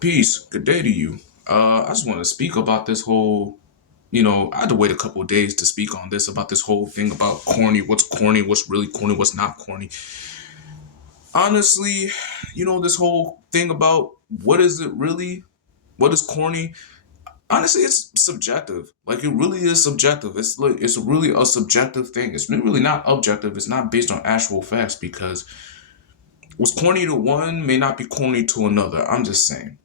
Peace. Good day to you. I just want to speak about this whole, I had to wait a couple of days to speak on this about this whole thing about corny, what's really corny, what's not corny. Honestly, this whole thing about what is it really, what is corny? Honestly, it's subjective. Like it really is subjective. It's really a subjective thing. It's really not objective. It's not based on actual facts because what's corny to one may not be corny to another. I'm just saying.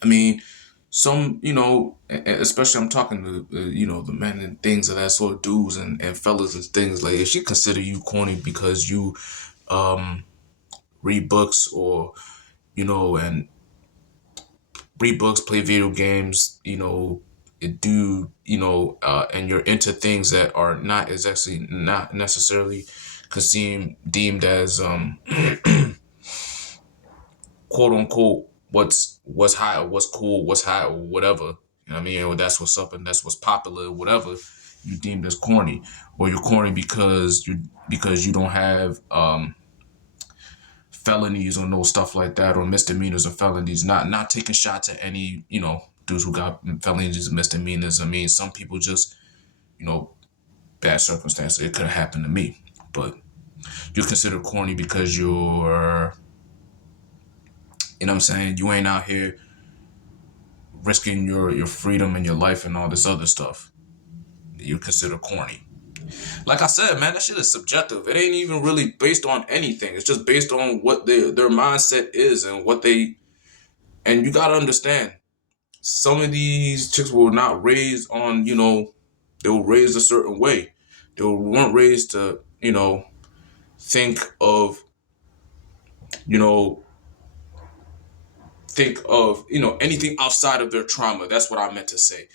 I mean, some, especially I'm talking to, the men and things of that sort of dudes and fellas and things like if she consider you corny because you um read books or, and read books, play video games, and you're into things that are not is actually not necessarily deemed as quote unquote what's hot or what's cool, what's hot or whatever. You know what I mean? Or that's what's up and that's what's popular, whatever you deemed as corny. Or you're corny because you don't have felonies or no stuff like that or misdemeanors or felonies. Not taking shots at any, dudes who got felonies and misdemeanors. I mean, some people just, you know, bad circumstances. It could have happened to me. But you're considered corny because you're what I'm saying? You ain't out here risking your freedom and your life and all this other stuff. You consider corny. Like I said, man, that shit is subjective. It ain't even really based on anything. It's just based on what their mindset is and what they. And you gotta understand, some of these chicks were not raised on, they were raised a certain way. They weren't raised to, think of, you know, anything outside of their trauma. That's what I meant to say.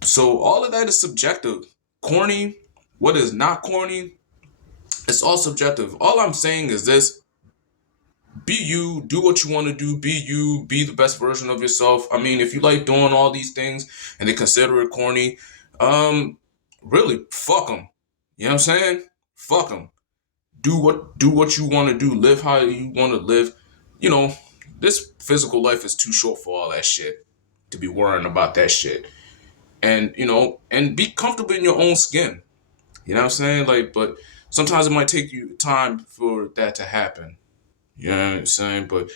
So all of that is subjective. Corny, what is not corny, it's all subjective. All I'm saying is this: be you, do what you want to do, be you, be the best version of yourself. I mean, if you like doing all these things and they consider it corny, really, fuck them. You know what I'm saying? Fuck them. Do what you want to do. Live how you want to live. You know, this physical life is too short for all that shit to be worrying about that shit. And and be comfortable in your own skin. You know what I'm saying? Like, but sometimes it might take you time for that to happen. You know what I'm saying? But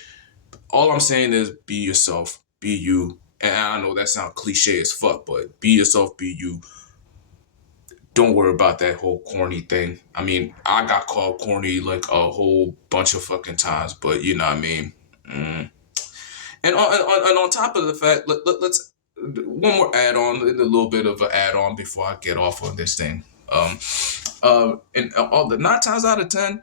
all I'm saying is be yourself, be you. And I know that sounds cliche as fuck, but be yourself, be you. Don't worry about that whole corny thing. I mean, I got called corny like a whole bunch of fucking times, but you know what I mean? Mm. And on top of the fact, let's one more add on, a little bit of an add on before I get off on this thing. And all the nine times out of 10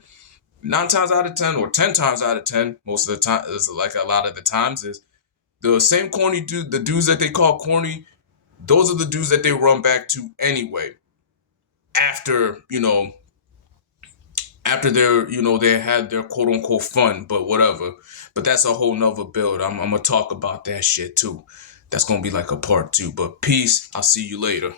or 10 times out of 10, most of the time, is like a lot of the times, is the same corny dude, the dudes that they call corny, those are the dudes that they run back to anyway. After, after they're, they had their quote unquote fun, but whatever. But that's a whole nother build. I'm gonna talk about that shit too. That's gonna be like a part two. But peace. I'll see you later.